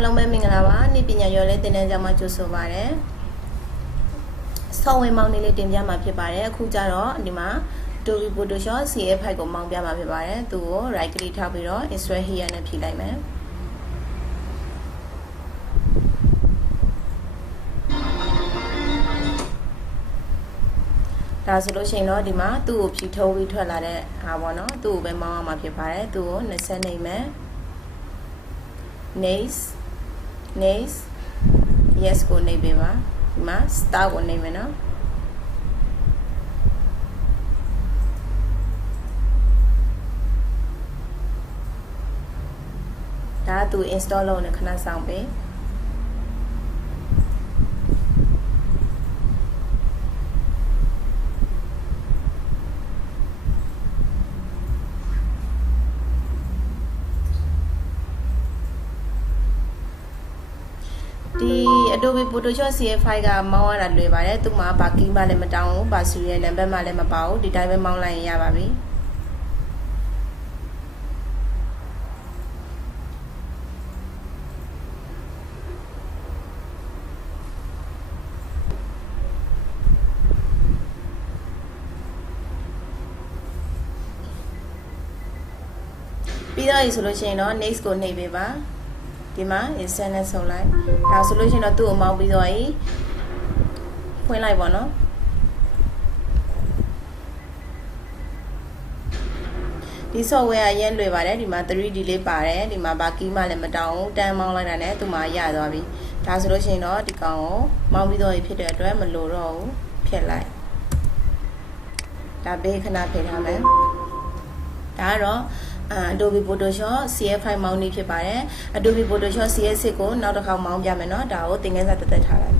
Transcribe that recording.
အားလုံးပဲမင်္ဂလာပါနေ့ပညာရောလေးတင်တဲ့ကြောင်းမှကြိုဆိုပါရစေဆောင်းဝင်မောင်းနေလေးတင်ပြမှာဖြစ်ပါတယ်အခုကျတော့ဒီမှာ Adobe Photoshop CS5 ကိုမောင်းပြမှာဖြစ်ပါတယ်သူကို right click ထောက်ပြီးတော့ insert here နဲ့ဖြည့်လိုက်မယ်ဒါဆိုလို့ရှိရင်တော့ဒီမှာသူ့ကိုဖြည့်ထုတ်ပြီးထွက်လာတဲ့ဟာပေါ့နော်သူ့ကိုပဲမောင်းအောင်မှာဖြစ်ပါတယ်သူ့ကို20နေမယ် next yes ကိုနေပေးပါဒီမှာ start ကိုနေမယ်နော်ဒါသူ install လုပ်နေခဏဆောင်ပေးဒီ Adobe Photoshop CS5 ကမောင်းရတာလွယ်ပါတယ်သူမှာဘာကီးမှလည်းမတောင်းဘူးဘာဆူရဲ့နံပါတ်မှလည်းမပါဘူးဒီတိုင်းပဲမောင်းလိုက်ရင်ရပါပြီပြီးတော့ဆိုလို့ရှိရင်တော့ next ကိုနှိပ်ပေးပါဒီမှာ insert နဲ့ဆုံလိုက်ဒါဆိုလို့ရှိရင်တော့သူ့ကိုမောင်းပြီးတော့ဖွင့်လိုက်ပါနော်ဒီ software အရင်လွယ်ပါတယ်ဒီမှာ 3D လေးပါတယ်ဒီမှာဘာကီးမှလည်းမတောင်းဘူးတန်းမောင်းလိုက်တာနဲ့သူမှရသွားပြီဒါဆိုလို့ရှိရင်တော့ဒီကောင်ကိုမောင်းပြီးတော့ဖြစ်တဲ့အတွက်မလိုတော့ဘူးဖြတ်လိုက်ဒါဘေးခဏဖယ်ထားမယ်ဒါကတော့ Adobe Photoshop CS5 မောင်းနေဖြစ်ပါတယ် Adobe Photoshop CS6 ကိုနောက်တစ်ခေါက်မောင်းပြမယ်เนาะဒါကိုသင်ခန်းစာတက်ထားလိုက်